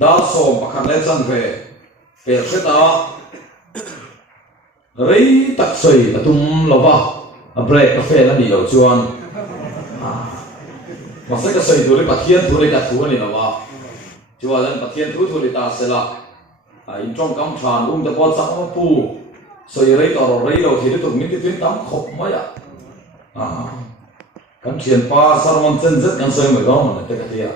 dar som pakhat le chan ve per kheta rei tak soi atum lova a break a fe la ni lo chuan ma se ka soi du le pathian thu le ka thu ani lova chuan pathian thu thu le ta sela in trong kam than te po chang pu soi rei tor rei lo thi tu min ti tin tam khop ma ya kan thian pa sarmon chen zet kan soi mai lo ma te ka tia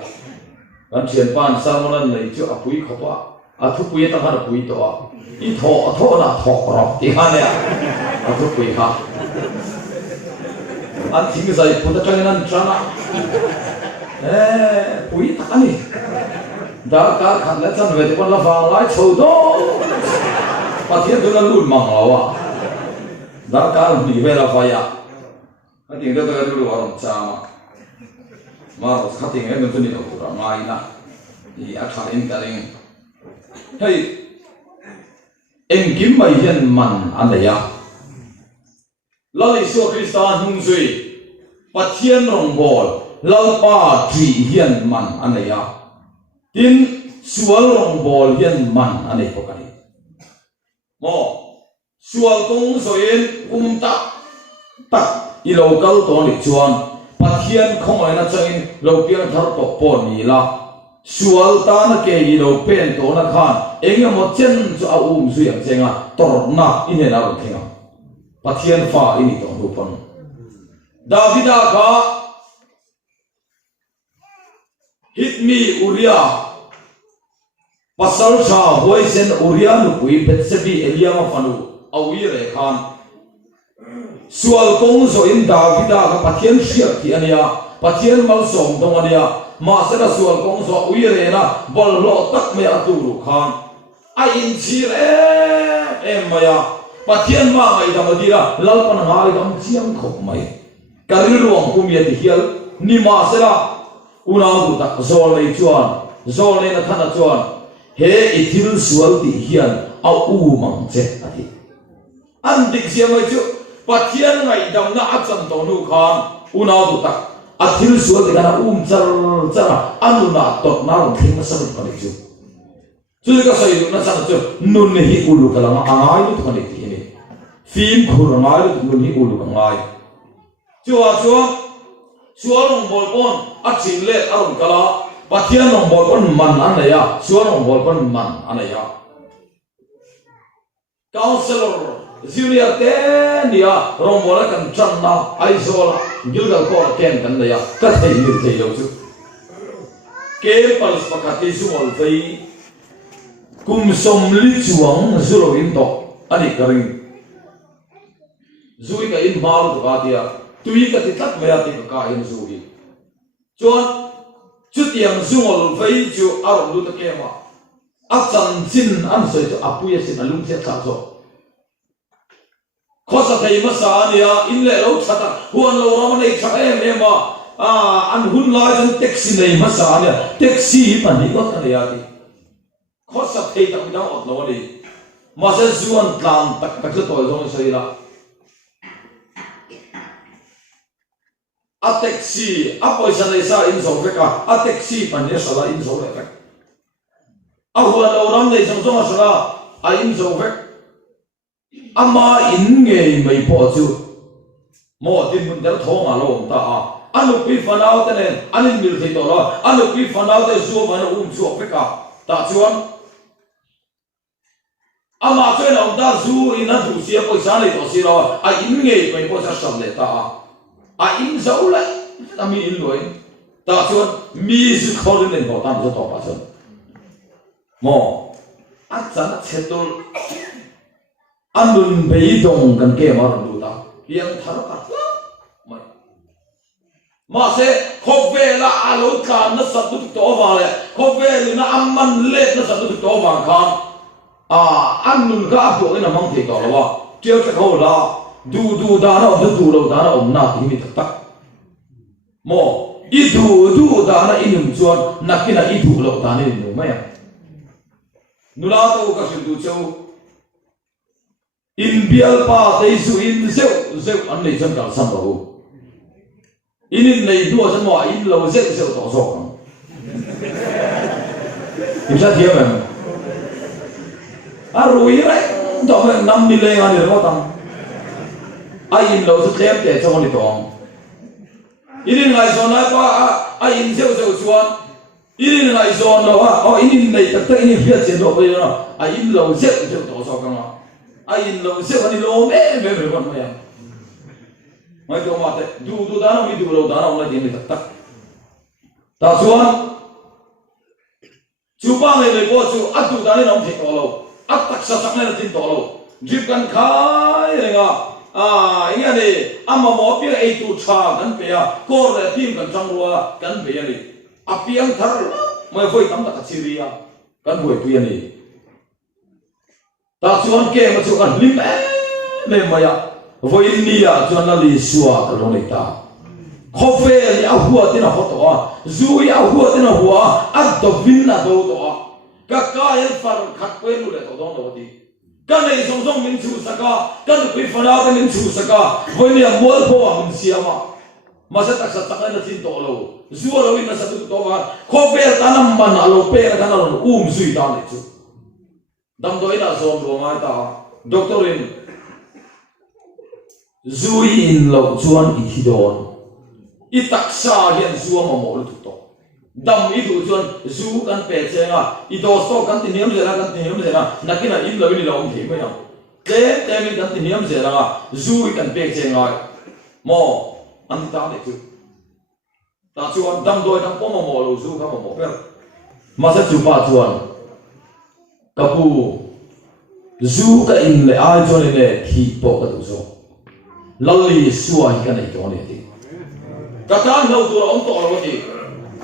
kan thian pan sarmon nei chu apui khopa a thu pui ta har pui to I tho na tho ro ti ha ne a thu pui ha an thing sai pu ta chang nan chana pui ta ni da ka khan la chan ve kon la fa lai chho do pathian tu la lut mang lo wa da ka ni ve la fa ya a ting da ka lu wa rom cha ma ro kha ting e nu tu ni lo ra ngai na I a tha in ka ring hey em kiếm mày hiền mặn anh này à lao lý số Christian hung duy bắt thiên rồng bò lao pa chỉ hiền mặn anh này à tin sual rồng bò hiền mặn anh này có cái mò sual tung rồi tắc lâu câu to lịch chuan bắt thiên không ai na chơi lâu kia thar to po ni la sual ta na ke lâu pen to na khan engam mo chen chu a zuyang chenga tor na inena ro thenga pathian fa ini to hu pon Davida ka hit me Uria pasal cha hoisen Uria nu pui betsebi Eliama fanu awi re khan sual kong zo in Davida ka pathian siak ti ania pathian mal som dong ania ma sera sual kong zo awi re na bol lo tak me atu khan a in chi em maya pathian ma ngai dam dira lalpan ngai dam chiang khop mai kari ruang kumia ti hial ni ma sera una du tak zol nei chuan zol nei na thana chuan he ithil sual ti hian a mang che ati an dik sia mai chu pathian ngai dam na acham to nu khan una du tak athil sual ti kana char anu na tot na ro thing ma sabut pa chu chu ka sai du na chang chu nun hi ulu kala ma angai du kan ti ni film khur ngai nun hi ulu ka ngai chua suarong bol pon achin le aron kala pathian nong bol pon man anaya suarong bol pon man anaya counselor junior tenia rong bola kan channa aizola gilgal ko ken kan ya ka thei ni thei lo chu ke pals pakati sumol fei kum som li chuang zuro in to ani karing zui ka in mal to ka dia tui ka ti tak mera ti ka in zui chuan chu tiang sumol fei chu aron lu ta ke ma a chan chin an soi to apuya sin alung che cha zo khosa thei ma sa ania in le lo thata huan lo ram nei tha em ma an hun lai jan taxi nei ma sa ania taxi pani ko ta ya ti khosa thei ta mi dang ot lo ni ma se zuan tlan tak tak to zong sai la a taxi a poisa nei sa in zo veka a taxi pani sa la in zo veka a huan lo ram nei zong zong sa a in zo veka ama in nge mai po chu mo tin mun der thong a lo ta anu pi fanau te nen anin mil thei to la anu pi fanau te zu ban chu peka ta chuan ama chen ông ta zu in a thu sia poisa nei to si lo a in nge mai po cha sam le ta a in zo le ta mi in loi ta chuan mi zu khol nen ko ta to pa chuan mo a chan chetul anun bei dong kan ke mar du ta piang thar ka mai ma se khove la alo kan na satu to wa le khove na amman le na satu to wa khan anun ka po ina mang the to la tio ta ho la du da na du lo da na om na ti mi tak mo I du da na inum chuan nakina I du lo da ni nu mai nula to ka sin du chau in bial pa tei su in zeu an nei chan kal sam lo in nei du chan mo in lo zeu to so Isa thiam em a rui re to me nam ni le ani ro tam ai in lo su tlem te chong ni tong ini ngai so na pa ai in seo seo chuan ini ngai so no ha ini nei tak tak ini hiat chen do pe no ai in lo seo seo to so kang ai in lo seo ani lo me kon ma ya mai to ma te du da no mi du lo da no na din tak tak ta chuan chú ba ngày về qua chú ắt tụ ta lên ông thiệt to lâu ắt tắc sa sắc lên là tin to lâu dịp gần khai này anh nghe này mà mỏ bia ấy tụ cha gần bia cô là phim gần trong lúa gần bia này bia thar mà voi tắm ta Syria gần voi bia này ta chuan kê mà chú gần lim lên mà ya voi India chuan là lì xua cái lông này ta khó phê thì áo hùa tên là khó tỏ dù áo hùa tên là hùa ắt đọc vinh là đâu tỏ các cái phần khắc quên luôn để tỏ đó đâu đi cái này song song mình chủ saka cái này quý phần nào cái mình chủ saka với niềm muốn của mình xia mà sẽ tak cái là tin tỏ lâu dù lâu in là sẽ tụ tỏ mà khó phê ta nằm bàn à lâu phê ta nằm suy ta này chứ đâm đôi là zone của mai ta doctorin dù in lâu chuan ít đòn itaksa hian zuam a mol tu to dam I du chuan zu kan pe chenga I do sto kan ti niam zera nakina in lo ni lo om thei mai te mi kan ti niam zera zu kan pe chenga mo an ta le chu ta chuan dam doi dam pom mo lo zu ka mo per ma sa chu pa chuan kapu zu ka in le ai chuan le thi po ka tu so lalli suai kan ai to ne ti các anh lâu tuổi ông tổ là gì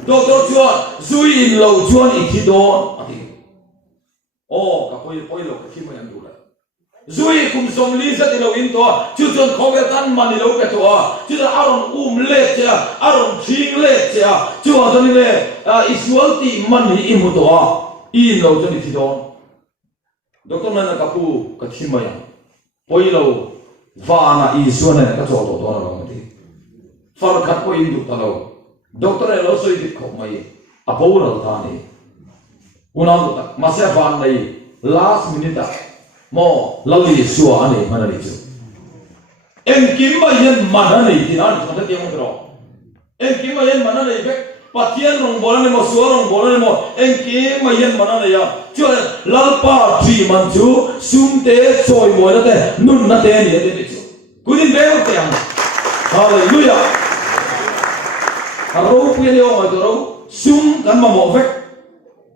tôi chuan duy in lâu chuan ít khi đó thì các bôi lâu khi mà anh đủ lại duy cùng sống lý rất lâu in to chứ chuan khó cái tan mà đi lâu cái to chứ là aron lệ chứ aron chinh lệ chứ chứ họ cho nên là Israel thì mình đi im một to in lâu chuan ít khi đó doctor này là các bố cái khi mà bôi lâu và na Israel này các chỗ đó là gì far khat ko in du talo doctor e lo soi dik khop mai apo ral ta ni una du tak ma se van nei last minute mo lali suwa ani mana ni chu em kim ma yen mana nei tin an thon ta tiang ro em kim ma yen mana nei bek pathian rong bola ne mo suwa rong bola ne mo em kim ma yen mana nei ya chu lalpa tri man chu sum te choi mo na te nun na te ni te chu kudin be o tiang hallelujah rau punya dia orang itu rau sum kan mau vek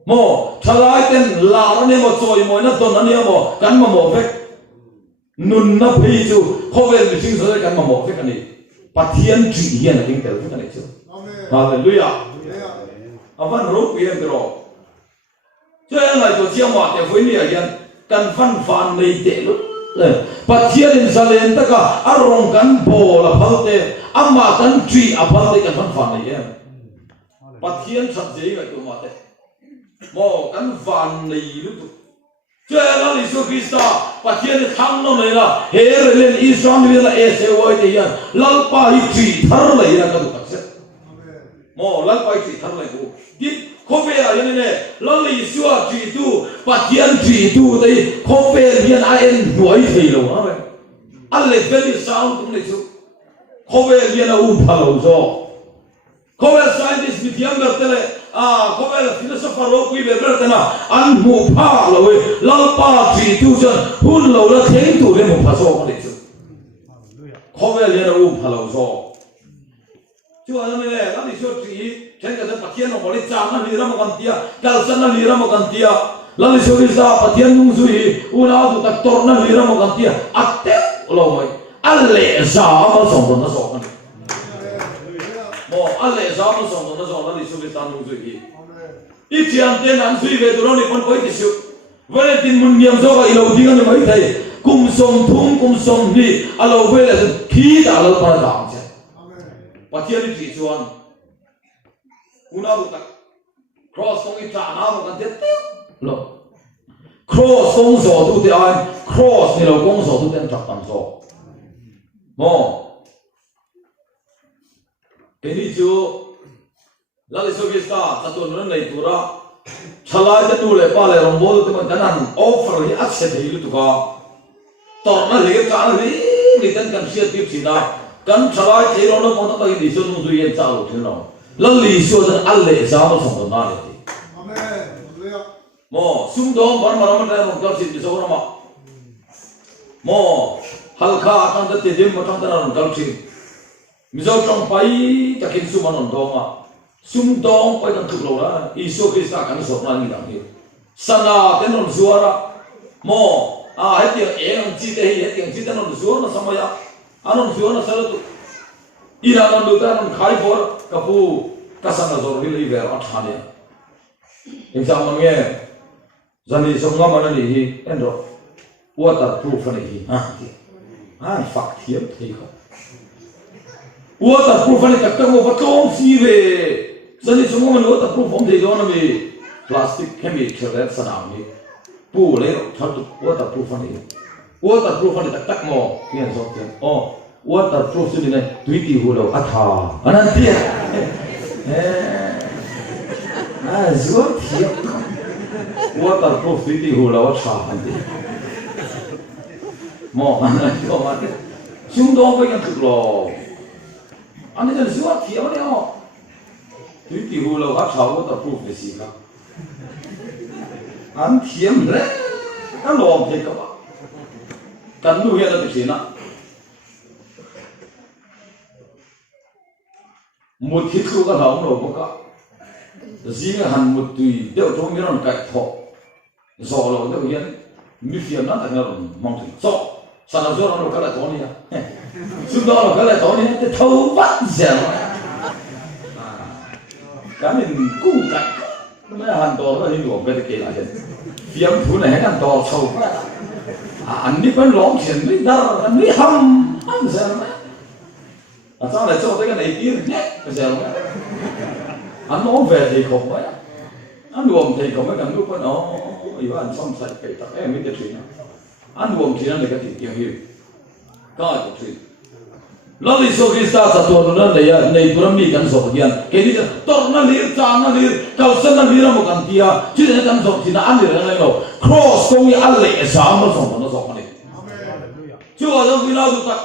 mo thalai ten la ne mo choi mo na ton ani mo kan mau vek nun na phi chu khovel mi sing so kan mau vek ani pathian tri hian na king tel vek ani chu hallelujah avan rau punya dia ro cho nên là tôi chia mọt để với người hian kan fan fan nei te lu pathian in salen ta ka arong kan bo la phalte amma kan tri a phalte kan fan fan nei em pathian sat je ga tu ma te mo kan fan nei lu tu che la li su krista pathian thang no nei la he re len Israel vi la e se woi te yan lal pa hi tri thar lai ra ka tu tak se mo lal pa hi tri thar lai ku ti khope a yan ne lal li su a tri tu pathian tri tu dei khope hian a en nuai thei lo ha me alle veli sound tum le chu khope hian a u phalo zo khope scientist mithiam bertele khope philosopher ro kui be bertena an mu pha lo we lal pa tri tu jan hun lo la theng tu le mu pha zo ko le chu khope hian a u phalo zo chu an ne la ni so tri chen ka pathian no bole cha na li ra mo kan tia kal san na li ra mo kan tia la li so sa pathian nung zui una du tak tor na li ra mo kan tia atte lo mai alle za ma so na so kan mo alle za ma so na so la li so sa nung zui I tiang ten an zui ve du ni kon koi ti su Valentin mun niam zo ga ilo dinga ni mai thai kum som ni alo ve la khi da lo pa da che pathian ni ti chuan una du tak cross kong I cha na mo kan te lo cross kong zo tu te ai cross ni lo kong zo tu ten chak tam zo mo ke ni chu la le so ge sta ta tu no nei tu ra Salai ta tu le pa le rombol tu kan an offer hi at se thei tu ka tor na le ka ni tan kan sia tip sina kan salai thei ro no mo ta ni so nu yen cha lo thin no lal li so dan al le sa mo song na le amen mo sum dong bar ma ma ta no ka si so ma mo halka tan ta te dim mo tan ta no ka si mi zo trong pai ta kin su ma non dong ma sum dong pai kan tu lo la isu krista kan so na ni dang hi sana ten non zuara mo heti en chi te hi heti chi te non zuara samaya anon zuara sala tu ira non du ta non khai for kapu kasana zor hi le ver athane exam nge zani songa mana ni hi endro waterproof ni hi fuck here thei kha waterproof ni tak tak mo vatom si ve zani songa mana waterproof om thei do na me plastic chemical red sanam ni pu le thot waterproof ni tak tak mo pian so pian waterproof ni ne tuiti hu lo atha anan tia zuo thia waterproof tuiti hu lo atha andi mo anan ko ma sum do ko yang tu lo ani dan zuo thia ma ne tuiti hu lo atha waterproof ni si ka an thiam re an lom the ka ba kan lu ya da ti na một thiết lu ka laung lo ka zinga han một tui deu to mi ron kai tho zo lo deu yen mi fiam na ta na ron mong tu zo sana zo ron ka la to ni ya su do lo ka la to ni te thâu vắt giờ ka min ku kaไม่หันตัวก็ที่หลวงไปตะเกียบอะไรเฟียมผู้ไหนกันตัวโชว์อันนี้เป็นหลงเขียนไม่ได้อันนี้ทำอันเสียไหมอาจารย์เลยโชว์ได้กันไหนตีเนี่ยเสียไหมอันน้องเวทีของไว้อันรวมทีของไว้กันลูกคนอ๋ออยู่อันซ่อมใส่ไปตัดไม่ได้ถึงอันรวมทีนั้นเลยก็ติดอย่างนี้ก็จะถึงแล้วลิโซกิสตาสัตว์ตัวนั้นเลยในตัวมีกันสองอย่างแค่นี้จะตอนนั้นเรียนจานนั้นเรียนเขาเส้นนั้นเรียนมากันที่ที่จะกันสองที่นั่นอันเดียวกันเรา cross ตรงนี้อันเล็กสามมาสองมันสองคนนี้ช่วยเราวิลาดูตัก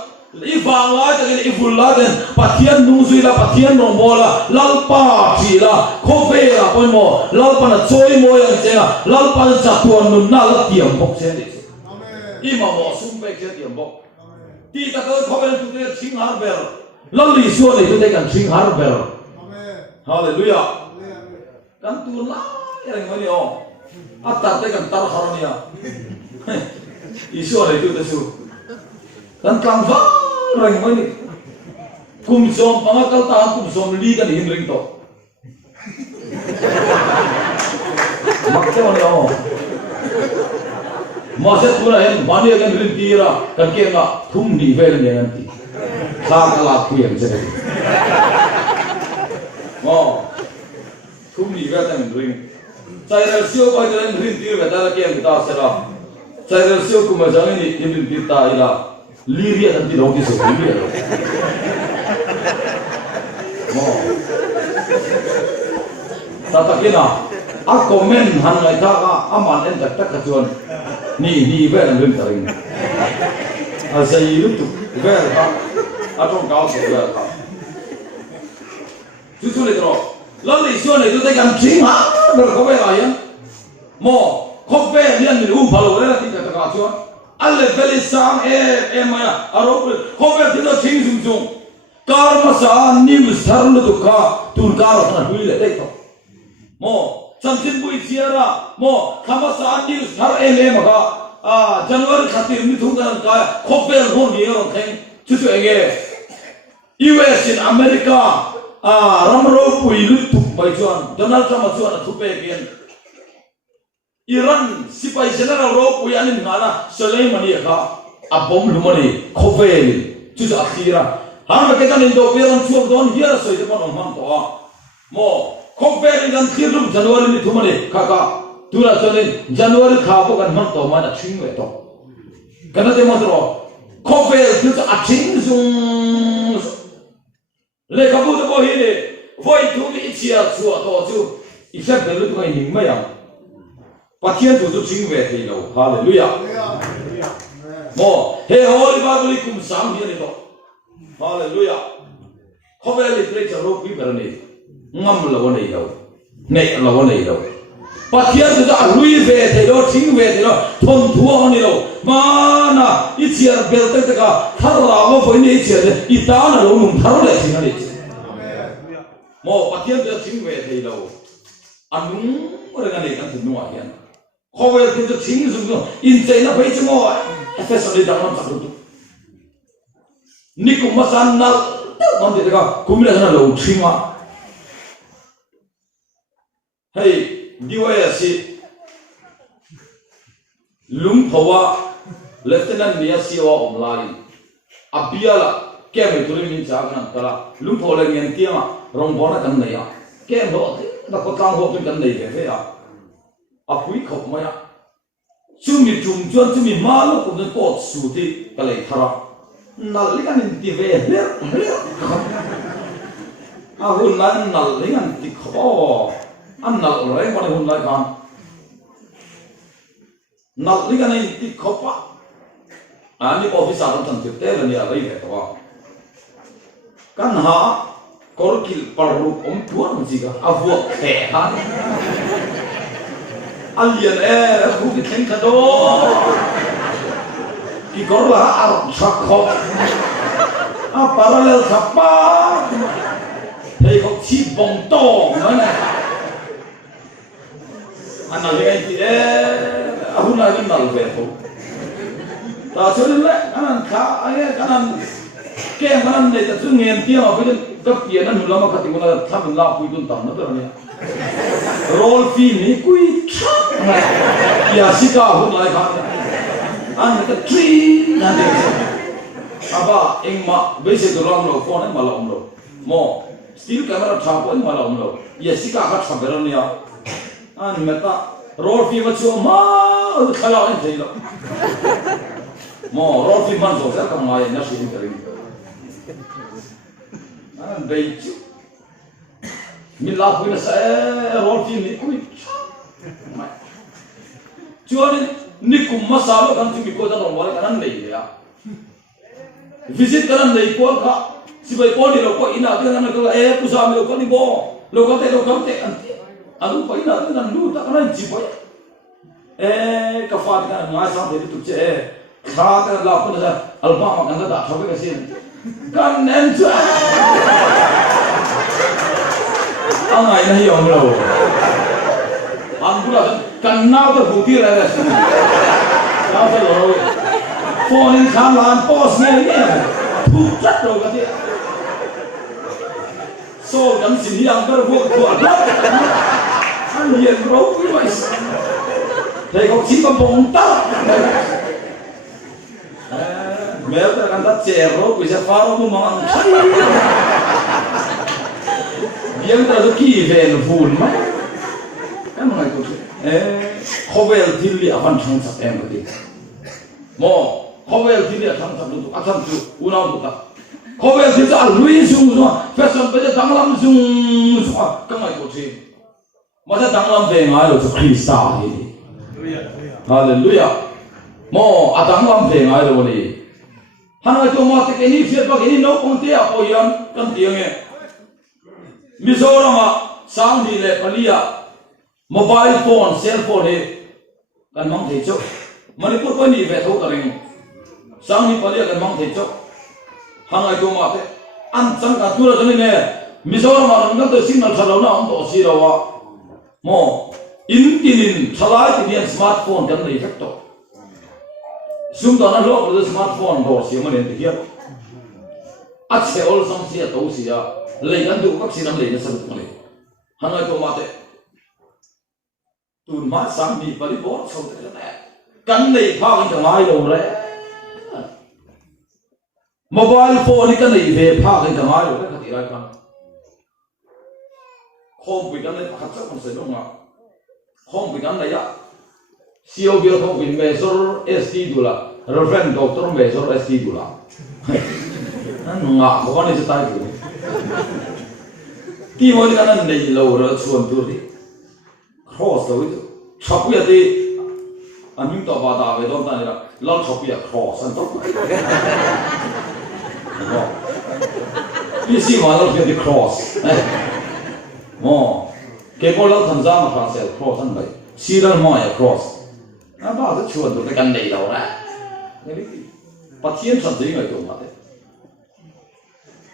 อีฟังละจากอีฟุลละเดนปัทยันนูซีละปัทยันนโมละลัลปาชีละโคเฟละปอยโมลัลปานะโจยโมยังเจ้าลัลปานะจัตุวันนุนน่าละเตียมบกเช่นนี้อีมาโมซุ่มไปเช่นเตียมบกที่ตะเกียบเขาเป็นตัวเด็กชิงฮาร์เบลลัลลิชัวเลยตัวเด็กกันชิงฮาร์เบลฮาเลลูยากันตัวละอย่างนี้อ๋ออัตตาเด็กกันตาฮาร์เนียอิชัวเลยตัวเด็กชูกันกลางฟ้าอย่างนี้คุมซอมปังกัลตาคุมซอมลีกันหินริงโตมักเจ้าเนี่ยอ๋อมาเสร็จตัวนั้นวันนี้กันเรื่องตีระกันเกี่ยงทุ่มดีเวลเนี่ยนั่นทีข้ากลาคุยกันเสร็จอ๋อทุ่มดีเวลเนี่ยมันเรื่องใจเราเสียวไปจะเรื่องตีเวลแต่ละเกี่ยงตาเสร็จแล้วใจเราเสียวกุมารจังนี่ที่เป็นตีตาอีละลีเรียนั่นที่เราที่สุดลีเรียอ๋อแต่ตะกี้นะอะคอมเมนต์หันเลยท่าก็อามันเอ็นตักตักกระชวนนี่ดีเวลเรื่องอะไรนี่อาศัยยุตุเวลครับอาจงก้าวสู่เวลครับจุดๆเลยตัวแล้วในส่วนไหนตัวได้กันจริงฮะเรื่องเขาเวลาอย่างโม่เขาเวลเนี่ยมีรูปพาโลเลยนะที่จะตะการชวนอะไรเวลิสามมาอารมณ์เขาเวลที่เราจริงจุ่มๆการมาสานนิวส์ทารุณตุกะตุนการ์นั้นดูเลยได้ต่อโม่สัมสินบุยเสียระโม่คำว่าสารนิวส์ทาร์เอเลมก็จันวารีขัดที่มิถุนกันก็คบเวลโฮนี่เราแข่งชุดเองUS in America รัมโรปุยลุตุไปจวนโดนัลด์ทรัมป์จวนทุบเองอิรันสิไปเจเนอเรลโรปุยอันนี้งานะเซเลย์มันนี่ค่ะอับบอมลุมันนี่คบเวลชุดอัคคีระหามาเกิดกันอินโดเปียรันช่วงโดนเฮียร์สวยที่มันออกมาตัวโม่คบเวลกันที่รุ่มจันวารีนี่ทุมันนี่ค่ะตัวละส่วนนี้จันวารีข้าวพวกกันมันตัวมันชิงเวทกันนั่นเองมันตัวคบเวลที่จะชิงซุงเลยขบุตรบอกเฮ้ยไว้ทุกที่เชียร์ชัวร์ตัวจู่อีกสักเดือนตัวนี้ไม่ยัง bắt thiên chủ chính về thì đâu hallelujah mo he holy bible kum sam dia ni to hallelujah khobe literature ro pi berani ngam lo nei đâu nei lo nei đâu bắt thiên chủ lui về thì đó chính về thì đó thôn thua ni đâu mà na ít chia bel te ka thar ra mo foi ni chia ít ta na lo nung thar le chính ni mo bắt thiên chủ chính về thì đâu anung ora ga nei kan tu no hian khobe thiên chủ chính dùng in chạy nó phải chứ mo phải xử lý đằng nào cũng được. Nikum masan nal, non thì cái cũng là nó lâu chim à. Hey, điều gì? Lung thua, lieutenant nia siwa online. Abia là kem itu ni minta kan tala. Lung thua lagi yang tiang, rong bona kan naya. Kem đó, nak kau tang hok kan naya ke ya. Apui khop maya. Cumi cuan cumi malu pun kot suti kalai thara nal likan inti ve ler ahun nan nal likan ti kho an nal rai mana hun lai kan nal likan inti kho pa ani officer tan ti te ni alai ve to kan ha korkil paru tuan jiga avu khe han alien aku bikin kado kikorlah arab sakho paralel sapa hei kok chi bong tong mana anak lagi aku lagi nal beto ta cho nên lại kanan ka ai kanan ke kanan này ta cứ nghe tiếng ở bên cấp tiền nó lắm mà cái tiếng nó thắp mình lao quy tuân tầm nó được rồi roll phim này quy ya sika hun lai khan an cái tree na de aba engma base to long lo phone ma long lo mo still camera tha ko ma long lo ya sika ka tha beron ya an meta roll phim chu ma khala en thei lo mo roll phim man zo sa ka ma ya na shi ni an bei chu mình làm cái sẽ roll phim này cũng chưa nên nikum masalo kan tu ko ta rong wala kan nei ya visit kan nei ko ka si bai ko ni lo ko ina kan ko pusa mi ko ni bo lo ka te anu ko ina kan lu ta kan ji bo ka fa kan ma sa de tu che kha ta la ko na alba ma kan da thabe ka sin kan nen cha ang ai na yong lo ang pula kan nau ta buti la la nau ta lo phone in kham lan post ne thu chat rồi ka ti so kan sin yang ber bu tu an yen ro wi mai thầy học chỉ có bông ta mẹ ta kan ta che ro ku se fa ro mu mang yang ta zo ki ven ful ma em ngai ko khovel thili avan thang sap em ko ti mo khovel thili thang sap lu atham chu unau tu ta khovel thili a lui sung so fashion pe dang lam sung so ka ngai ko ti ma ta dang lam ve ngai lo so krista hi hallelujah mo adang lam ve ngai lo ni hanai to ma te ni fiat ba ni no pong te a po yan kan ti nge Mizoram sound ni le palia mobile phone cell phone he kan mang thei chok Manipur ko ni ve tho ka ring sound ni palia kan mang thei chok hangai to ma te an chang ka tura jani ne Mizoram ang to signal thalo na om to si rawa mo in tin thalai ti smartphone kan nei effect to sum to na lo ko smartphone do si ma nen ti hian a che ol sam si a to si a lấy ăn đủ các sinh lấy nó sản xuất lấy, hắn nói cho mate, tuần mát sáng đi vào đi bó sau thế này, cắn này phao cái thằng ai đâu đấy, mobile phone cái này về phao cái thằng ai đâu đấy cái gì đấy con, không bị cái này phát cho con sử dụng à, không bị cái này à, siêu việt không bị measure ST đủ là, reference doctor measure ST đủ là, ngã có con này sẽ tai rồi. Ti mo ni kanan nei lo ra chuan tur di cross lo itu choppy at the I'm to about I don't know lot choppy across and top. You see my lot of the cross. More. Capable of Tanzania cross cross and by Cedar Moy cross. About the children to the lay down that. But here something I don't want it.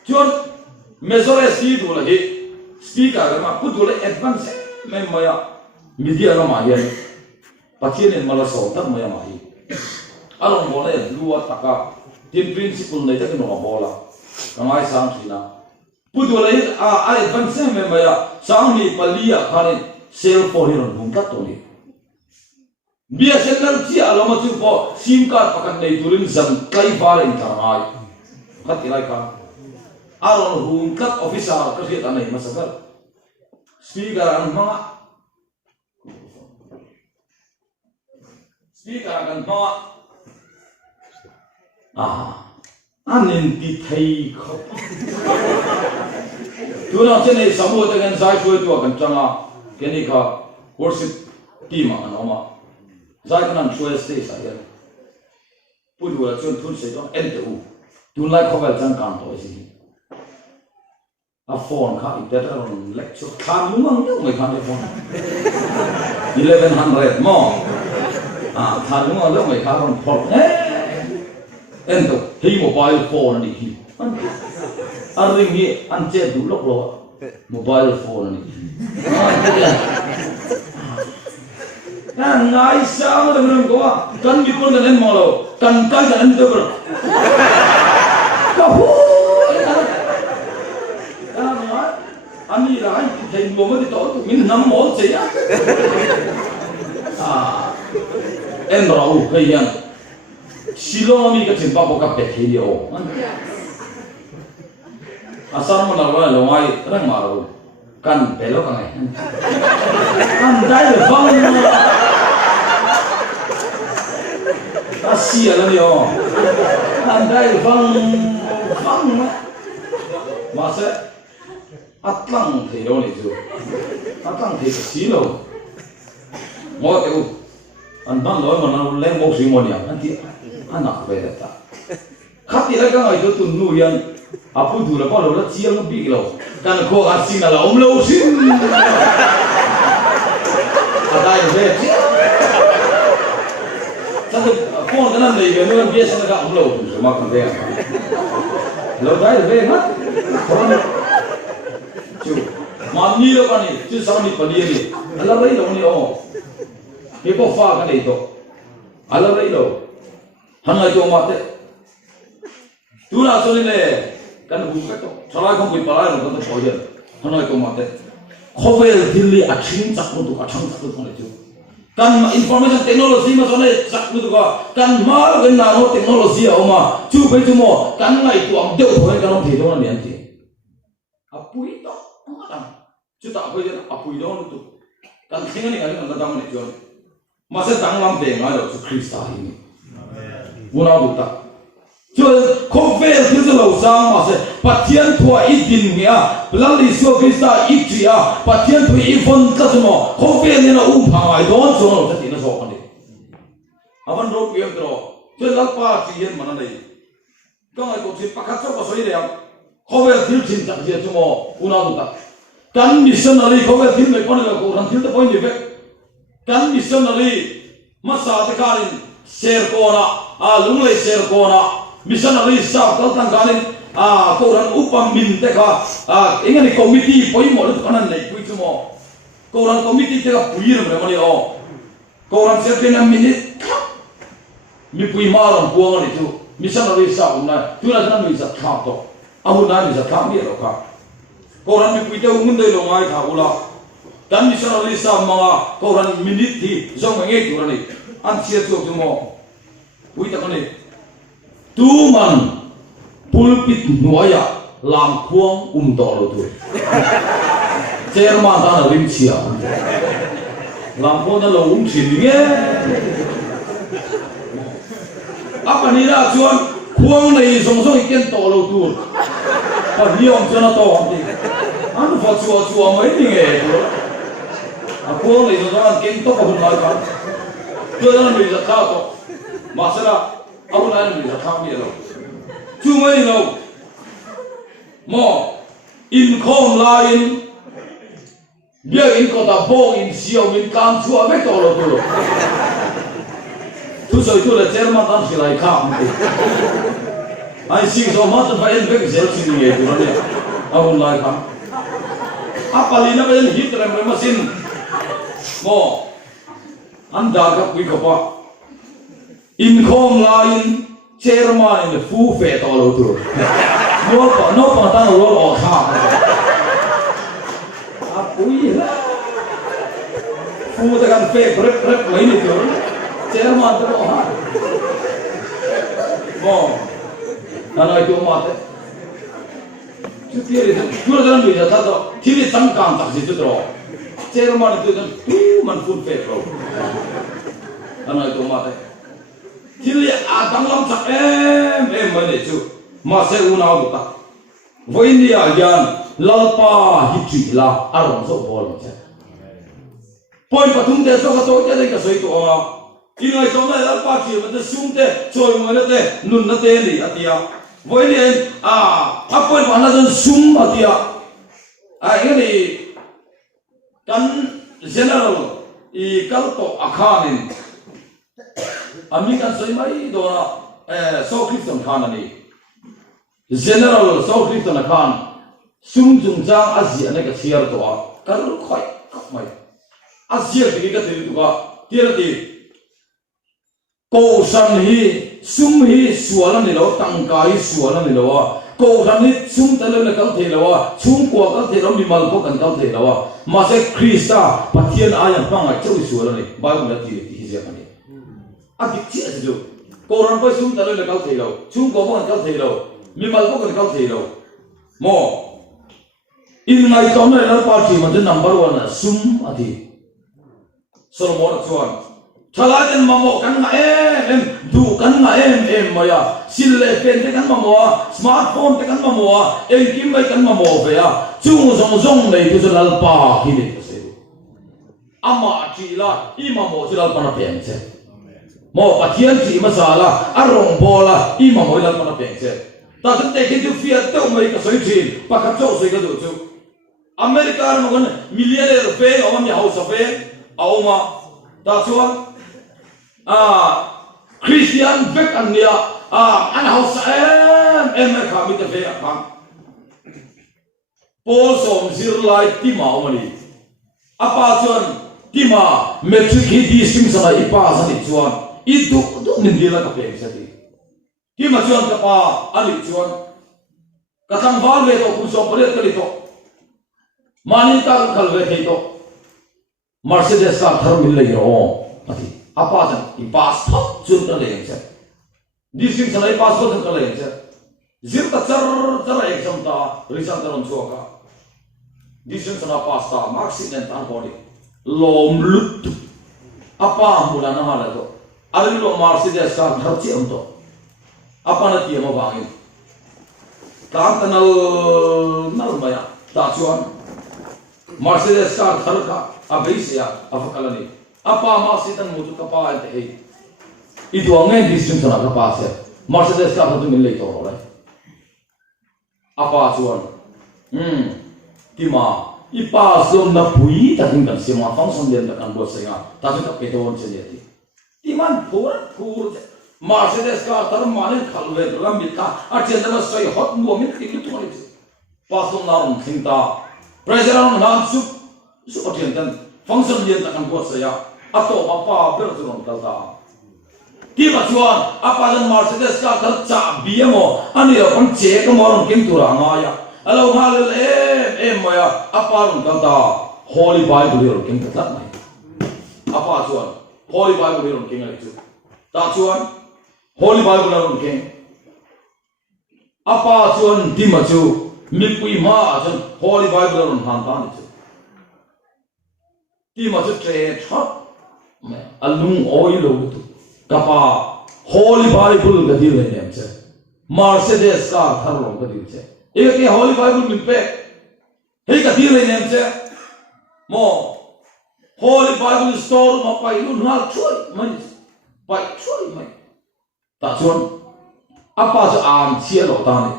John measure see to the speaker, put to the advance memoir media no my here. But here in Malaso, that my mahi. I don't want to do what Taka. The principle they take no bola. Come I sound now. Put to the I advance memoir, sound me Palia Karen, sale for him on Katoni. Be a central tea alomatu for SIM card pakan day during some clay bar in Tanai. Cut like a Aron whom cut officer because he had a name massacre. Speaker and Mama. Speaker and Mama. Anin the take. Do not send a somewhat against I should to a Kantana, Kenika, worship Tima and Oma. Zaikan Shuai stays again. Put you a tune say don't enter. Do like Hovel Zankanto is he. A phone car better on lecture. Can you know my phone? 1100 more. Can you know my car on port? Enter. He mobile phone in he. I ring here and check to look mobile phone. Nice sound of them go up. Can you put an end model? Can cut an endeavor? I mean, I came over the top. Mean, no more say. And Raul, hey, Shiloni gets in Papa Capelio. A salmon of oil, why, Ramaro. Can bellow and die the fun. I see a little and die the fun. Master Atlant, they only do. Atlant is a silo. What do? And don't learn let most pneumonia until I'm not better. Cut the leg I go to New York. I put to the bottle of the big low. Can call us in a long low. I died there. So, phone and they were no guess and got low to mark there. Low died very much. Mammy of money, 270 per year. I love it only all. People far can they talk. I love it though. Hana to mate. Do not only there. Can we get Try come with Paran on the Poyer? Hanoi Comate. Hovel Tilly a chin sakun to a chunk of the Can information technology must only Sakuga. Can Mar when now technology Oma, 2 by 2 more. Can like to update when I don't take on the empty. A puito, madam. Just up with a puidon to. Can sing any other domination. Must have done one thing, I don't to Christa. Una so, Covel Tizzle Sama said, Patian to a eating here, Bloody so Vista Itria, Patian to Evon Casino, Covel in a Umpa, I don't know that in a socket. I want to be a draw. Just that party in Manade. Come I go to Pacato Australia. Covel Tilton that here tomorrow, Unaduta. Can missionary Covel Til make one of the until the point of it. Can missionary Massa the Karin, Share Kona, Lungley Share Kona. Missionary staff kaltang kanin koran upam min teka ingani committee poi mo lu kanan nei pui chumo koran committee teka pui ram mani o koran certain a minute mi pui maram puang ni tu missionary staff na tu na tan mi sa khap to amu na mi sa khap mi ro kha koran mi pui te ungun dei lo ngai kha ula dan missionary staff manga koran minute thi zong ngai tu ni an sia tu mo pui ta kani Tu man pulpit nuaya lam kuang tolo tu. Chairman tan rim chia. Lam kuang tan lo chin nge. Apa ni dah cuan kuang ni song ikan tolo tu. Apa ni orang cuan atau orang ni? Anu fat cuan mai ni nge. Aku ni jangan keng to aku nak kan. Tu jangan beri zakat to. Masalah aku nak beri zakat ni lo. Cuma ni lo. Mo in khom lain dia in kota bo in siau min kam chua ve to lo tu. Tu soi tu le Jerman kan silai kam tu. Ai sing so mat vai en ve zel sing ni tu ni. Aku lai kam. Apa lina ba hit rem mesin. Mo anda ka wi ka pa. In khom lain Jerman in fu fe to lo tu. No pa ta lo lo kha. Ui lah, fu dengan fake rep lain itu, Jerman tu orang. Oh, kalau itu mati, cuci itu, jual dalam dunia tu, tidak tangkang tak situ tu. Jerman itu kan, man food fake bro. Kalau itu mati, tidak adang lam tak mana itu, masih unau tu tak. India yang lalpa hitri lah arong so bol macam. Poin patung desa kato jadi kasoi tu orang. Ingai cuma lalpa kiri macam sumte, coy mana te, nun nate ni atia. Ini apa yang mana tu sum atia. Ini kan general kalpo akanin. Amerika soi mai doa so Kristen kanan ni. General so Kristen akan. Sum jung jang Asia ni kasiar tu kalau kau mai Asia pergi ke sini tu tiada kau san hi sum hi sualan ni lo tangkai sualan ni lo kau san hi sum terlalu nakal thei lo sum kuat kal thei lo mimal ko kan kal thei lo masih Krista patian ayam pangai curi sualan ni baru nak ti siapa ni agak cia saja kau orang pun sum terlalu nakal thei lo sum kuat kan kal thei lo mimal ko kan kal thei lo mo in ngai kaum na party macam number 1 sum adi Solomon chuan thaladen mamo kan nga du kan nga maya sille pen te kan mamo smartphone te kan mamo kim bai kan mamo ve ya chung zong nei tu lal pa hi ni se ama chi la I mamo lal pa na pen che mo pathian chi masala arong bola I mamo lal pa na pen che ta tu te ke tu fiat te mai ka soi chi pa ka chau soi ka du chu Amerika orang kan miliarder fe, orang yang house fe, awam, tak cuan, Christian fe kan dia, an house Amerika mita fe apa, Paul som zirlai tima awam ni, apa cuan tima metrik hidi sim sana ipa sana cuan, itu nindila kape jadi, tima cuan kapa ali cuan, katang valve to kurso pelet kali to. Manita kalwe itu Mercedes car termil lagi mati apa aja I passport junta lagi je dising sana I passport junta lagi je zirta car exam ta result teron cuaka dising sana pasta marksi dan tanpodi lom lut apa mula nama itu ada lo Mercedes car terci untuk apa nanti yang mau bangin tak kenal maya tak cuan Mercedes car terka abis ya apa kalau ni apa Mercedes mutu kapal itu itu angin disini sana kapal se Mercedes car tu milik orang apa cuan tima ipa som na pui tak tinggal semua function dia tak buat saya tapi tak ketawan jadi timan pur Mercedes car termalik kalau dalam kita aja dalam saya hot muamit itu tu lagi pasal narum cinta Presiden orang sup dan function dia takkan buat saya atau apa berturun kata. Tiba cuan apa dan Mercedes car tercap biamo ani orang cek orang kentura ngaya. Kalau hal maya apa orang kata Holy Bible orang kentura apa cuan Holy Bible orang kentura itu. Tak cuan Holy Bible orang kentura apa cuan tiba cuan Mipui ma asan Holy Bible orang hantar itu. Ti macam trade hot, alung oil itu. Kapa Holy Bible kadil ni macam. Mercedes car tharong kadil macam. Ia ke Holy Bible mimpek. Hei kadil ni macam. Mo Holy Bible store mà phải luôn hal chui mình phải chui mình ta chuan apa cho am chia lo ta này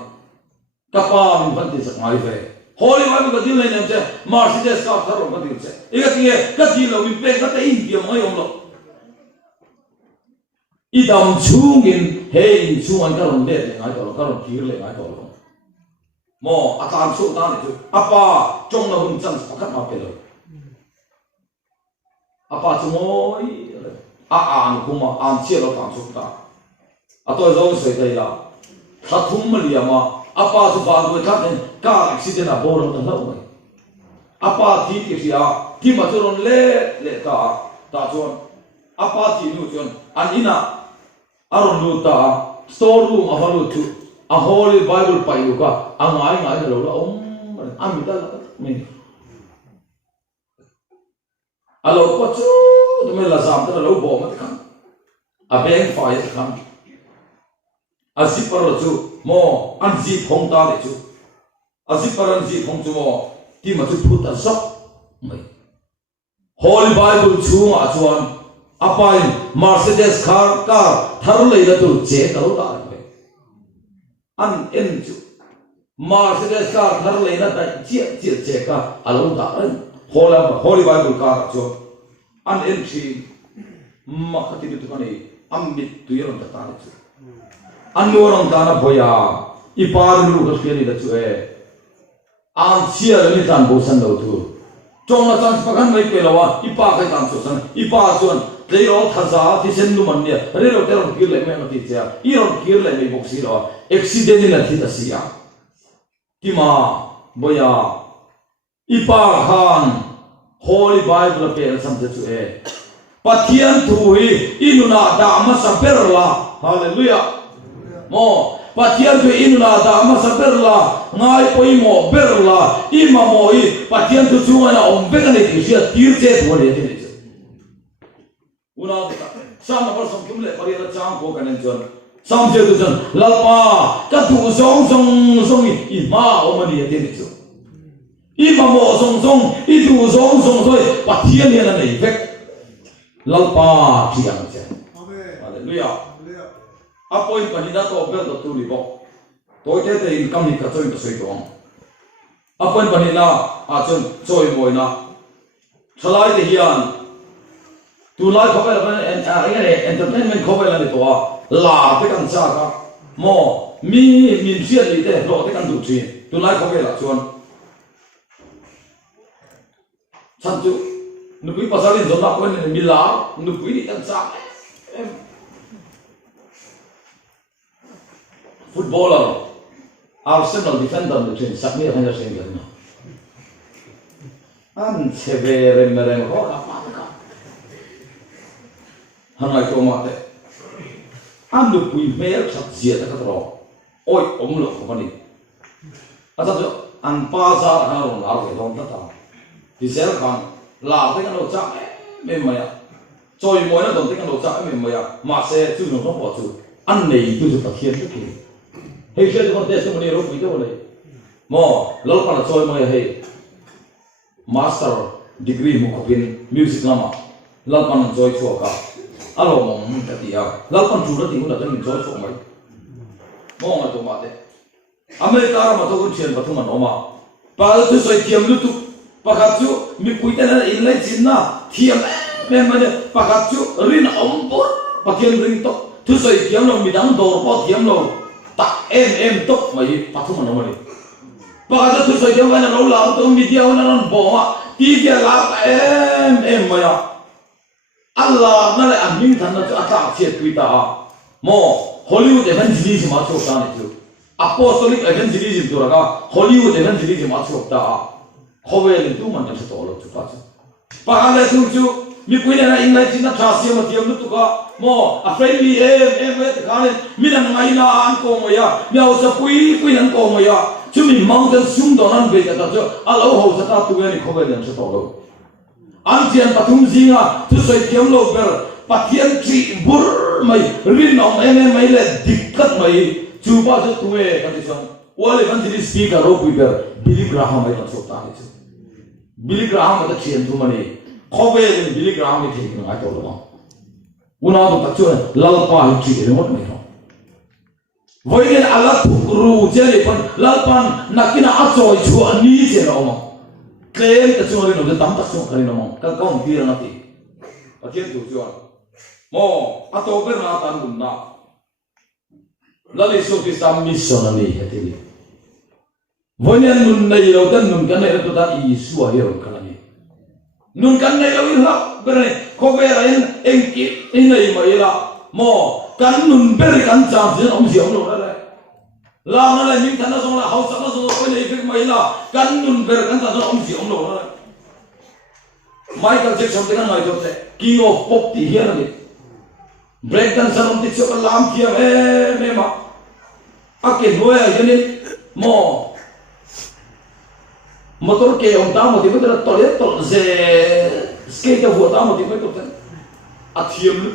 kapa mình vẫn tin sắc mai về Holy Bible cái điều này nè chứ Mercedes car tharo cái điều chứ cái điều là mình phải cái in kia mới ông lo idam chungin hey chungan ka ron le le ngai to ka ron kir le ngai to lo mo atam chu ta ne chu apa chong na hun chan pakhat ma pe lo apa chu moi an kuma am che lo tam chu ta ato zo soi dai la thathum maliama apa chu ba go khat ne ka accident a bor ta lo mai apa thi ti sia ti ma chu ron le ta chuan apa thi nu chuan an ina aron luta store room avalu tu a Holy Bible payu ka angai lo la amita la me alo ko chu tu me la sam ta lo bo ma kan a bank file kan a zipper chu mo an zip hong ta le chu a zipper an zip hong chu mo ti ma chu phut a sok mai Holy Bible chu ma chuan apa Mercedes car thar lei da tu che karo ta an en chu Mercedes car thar lei na ta che ka alo ta an Holy Bible car chu an en chi ma khati tu kani am bit tu yeron ta chu an no ron ta na boya I par lu ka ke ni da chu an sia ni tan bo san do tu chong na chang pakhan mai pe lawa I pa kai tan chu san I pa chuan lấy đó thật ra thì xem luôn mình nè, lấy đó cái kia lại mấy nó thì sao, ý đó kia lại mấy bốc xí đó, accident là thì ta xí à, thì mà bây giờ, ipa han, Holy Bible là về làm thế chứ ấy, bắt thiên thui, inuna đã mà sắp perla, Hallelujah, mo, bắt thiên thui inuna đã mà sắp perla, ngay coi mo perla, ima mo bắt thiên thui chúng anh ông biết cái này thì sẽ tiêu chết thôi đấy chứ. Una sam na som tum le pari ra chang ko kanen chon sam je tu chon lalpa ka tu song I ma o ma ni te ni chu I ma mo song I tu song soi pathian ni na nei vek lalpa thiang che amen hallelujah apoi pani da to bel da tu ri bo to te in kam ni ka choi ka soi to apoi pani na a chon choi moi na thalai te hian tu lai khóc về là cái này entertainment khóc về là để tòa là cái căn cha cả mò mình xuyên đi thế lộ cái căn đủ chuyện tu lai khóc về là chuan chăn chú nó quý pasal ini zona ko ni mila nó quý đi căn cha footballer Arsenal defender ni chen sak ni hanya sen gan an severe mereng ko apa hangai to ma te am du pui mer thak zia ta ka ro oi om lo ko ni ata jo an pa za ha ro la ke dom ta ti sel kan la te kan lo cha me ma ya choi mo na dom te kan lo cha me ma ya ma se chu no ko chu an nei tu ta khien tu ki he she ko te so ni ro pui to le mo lo pa na choi mo ya he master degree mo ko pin music lama lo pa na choi chu ka alo mong cái gì à, lâu con chủ đó thì cũng là cái mình chơi chỗ mấy, mong là tụi mà thế, America mà tôi cũng chuyện và tôi mà nó mà, bà tôi xoay tiệm lúc tôi, bà khác chú, mình quý tên là in lấy chín na, tiệm em mà này, bà khác chú, rin ống bút, bà tiệm rin tóc, tôi xoay tiệm nào mình đang đồ bao tiệm nào, ta em tóc mà gì, bà tôi mà nó mà đi, bà khác tôi xoay tiệm cái nào lâu tôi mình đeo nó bỏ mà, tí kia là em mà ya. Allah na le amin than na chu atak che tui ta mo Hollywood evangelism ma chu ta ni chu apostolic evangelism tu ra Hollywood evangelism ma chu ta khovel tu man ta to lo chu pa chu pa le tu chu mi pui na in lai chin na tha sia ma tiam lu tu ka mo a friendly em ve ta ka ne mi na ngai na an ko mo ya mi au sa pui nan ko mo ya chu mi mountain sum do nan be ta chu alo ho sa ta tu ve ni khovel yan chu to lo Antian patum zinga tu soi tiam lo ber pathian tri bur mai rin om em mai le dikkat mai chu ba chu tuwe ka ti sang wal evangelist speaker ro pi ber Billy Graham mai ta chota ni chu Billy Graham ta chien tu mani khoe lên miligram thì thì nó ngay đâu đó una tu tak chuan lalpa hi chi remote mai no voinen ala ru je le pan lalpan nakina achoi chu ani je no mo tlem ta chuan no tam tak chu kan no mo ka kaum ti ra na ti pathian tu chuan mo ato ber na tan gun na lali so ti sam mission ani heti voinen nun nei lo tan nun kan nei to ta I su a hero kan ani nun kan nei lo in la bere ko vera in enki in nei mai la mo kan nun ber kan cha jin om siam lo la la na la min thana song la haus na so ko nei fik mai la kan nun ber kan cha jin om siam lo la Michael Jackson te kan ngai to te king of pop ti hian ni break dance sam ti cho lam kiam me ma ake noya yanin mo motor ke om ta mo ti betra tole to ze skate vo ta mo ti betra ten athiam lu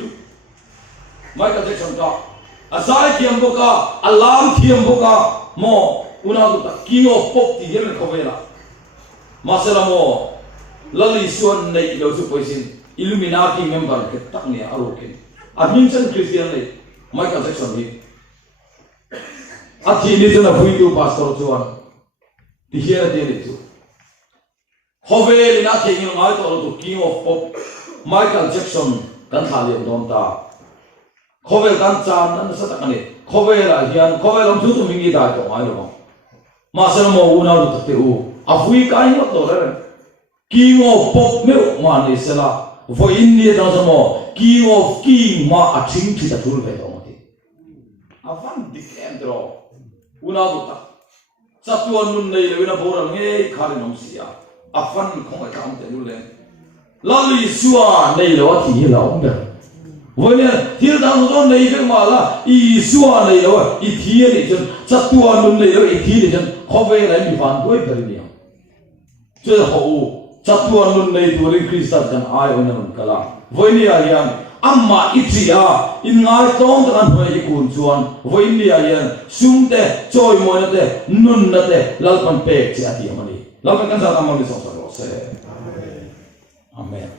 Michael Jackson ka asai thiam boka alarm thiam boka mo una du ta king of pop ti hian ko vela masela mo lali suan nei lo su poisin Illuminati member ke tak ni arokin admission Christian le Michael Jackson ni athi ni jana vui tu pastor chuan ti hian te ni chu Hovel na thing ngai to king of pop Michael Jackson kan thali don ta Hovel kan chan nan sa ta ni Hovel a hian Hovel om chu mingi da to ngai lo ma sa mo una lu te u afui kai mo to le king of pop me ma ni sela vo in ni da sa mo king of king ma a thing thi ta thul ve to ti avan dikendro una du ta chatuan nun nei le na boral nge khali nom sia afan không phải cảm thấy luôn lali xua này là thì là ông đấy vậy nên thiên đạo nó này cái mà là i xua này là i thiên này chân chắc tua luôn này là i thiên này chân không về lại bị phản đối cái gì chứ hậu chắc tua luôn này tu lên Christ chân ai ông nên cái là vậy nên là hiện amma itia in ngai tong ta kan hoi ikun chuan vậy nên là hiện sung te choi moi na te nun na te lalpan pe chi ati amani Lalu kan saya akan memisahkan. Amin.